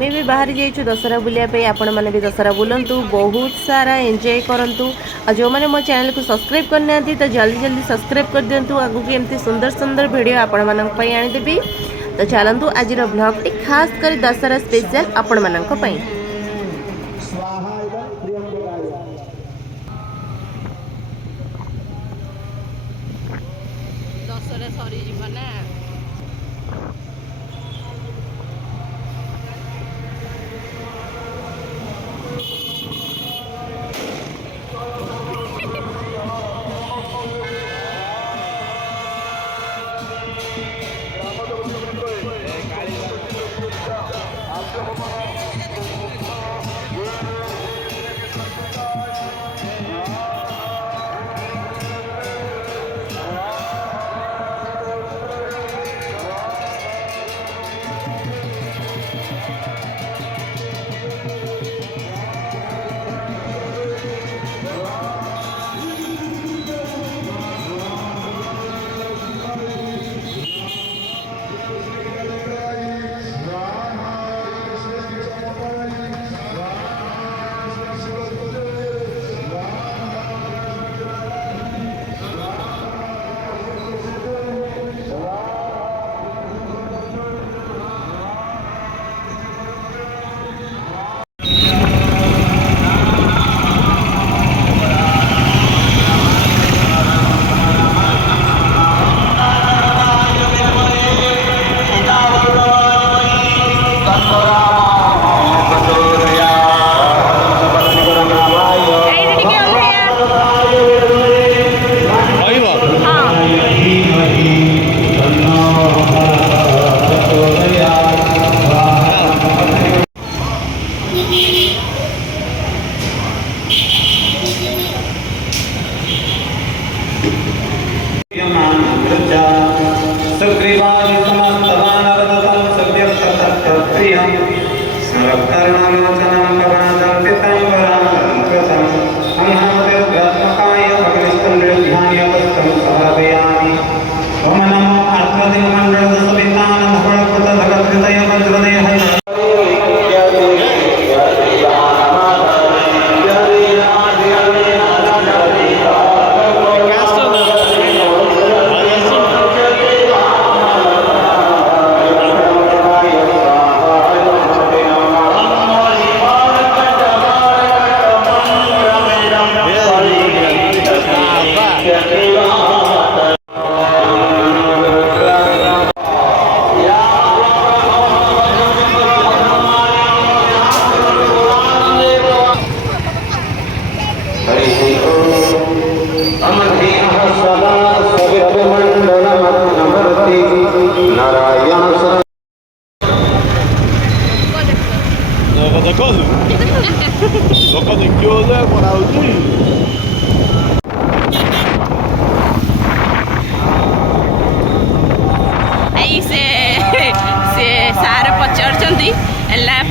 आमे भी बाहर जाइछु दशहरा बुलिया आपण मैंने भी दशहरा बुलंतु बहुत सारा एंजॉय करंतु और जो मैंने मो चैनल को सब्सक्राइब करना तो जल्दी जल्दी सब्सक्राइब कर दिंतु आगु की एमती सुंदर सुंदर वीडियो आपण मानक पई आनी देबी। तो चलंतु आज ब्लॉग टी खास कर दशहरा स्पेशल आपण मानक पई। दशहरा सरी जीव ना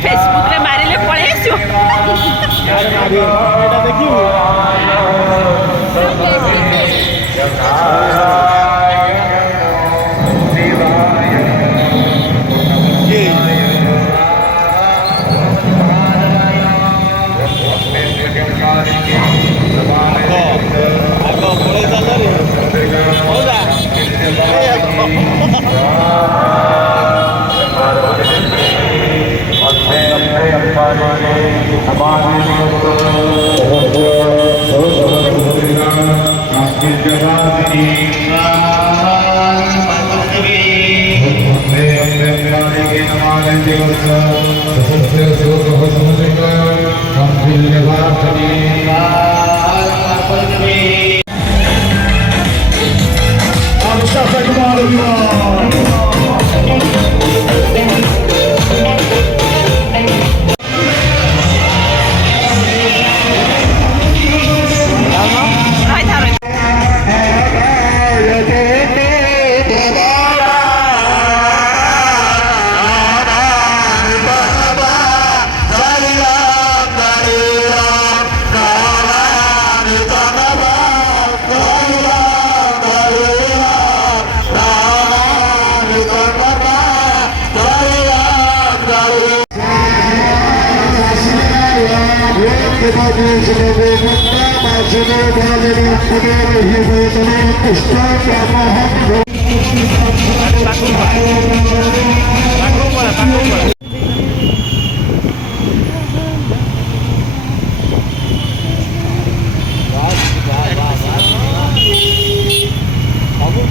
फेसबुक रे मारिले पळे आसो एटा देखियो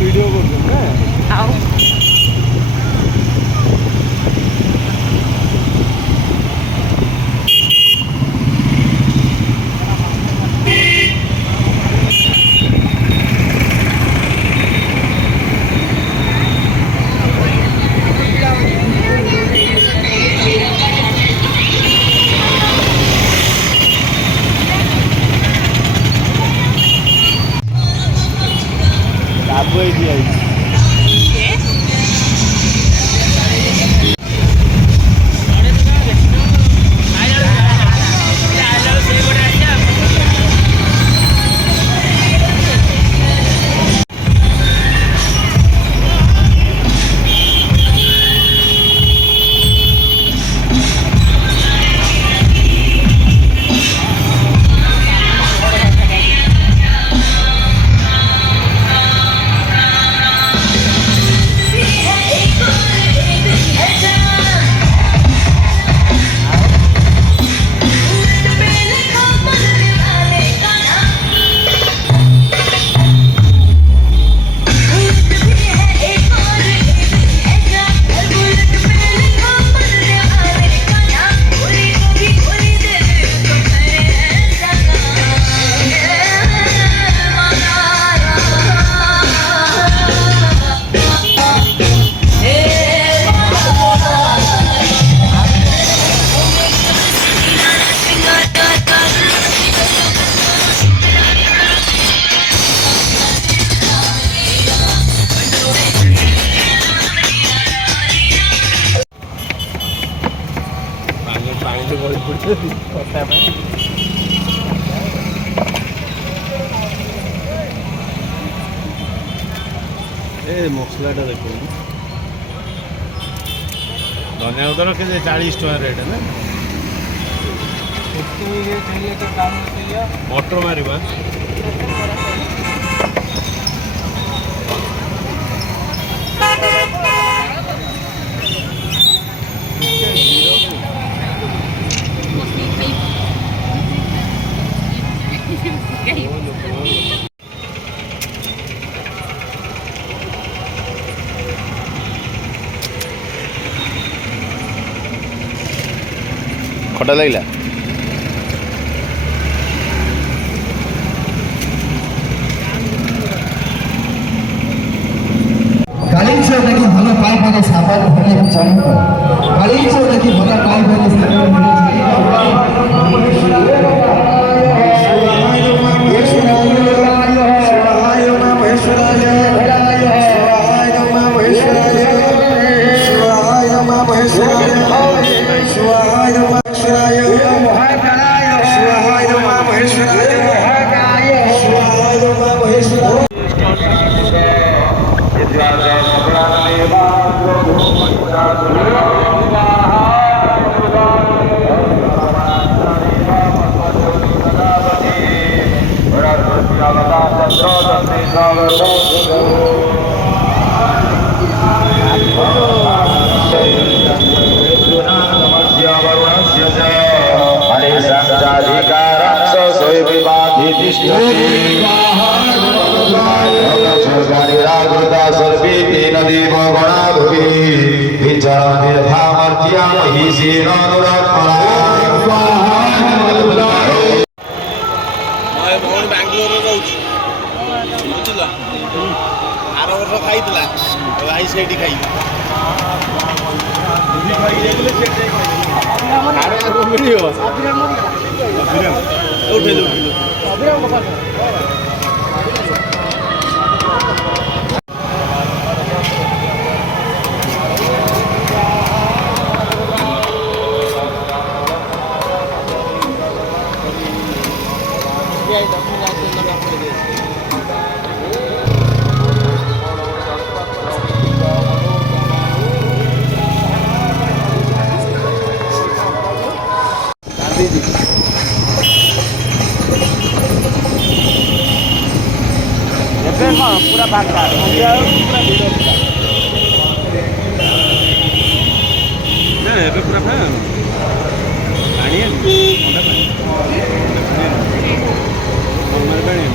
वीडियो कर मसलाटा देख धनिया पतर के 40 टका रेट ना मटर मारिबा खटा लगे गाड़ी भल पाइबारे साबान भरले चाहिए गाड़ी भल पाइबारे साबान आर वर्ष खाई भाई से खाई गांधी जी ଫାଙ୍କା ସନ୍ଧ୍ୟା ବେଳକୁ ପୁରା ଭିଡ଼ ଥିଲା। ନା ଏବେ ପୁରା ପାଣି ଥଣ୍ଡା ପାଣି ନର୍ମାଲ ପାଣି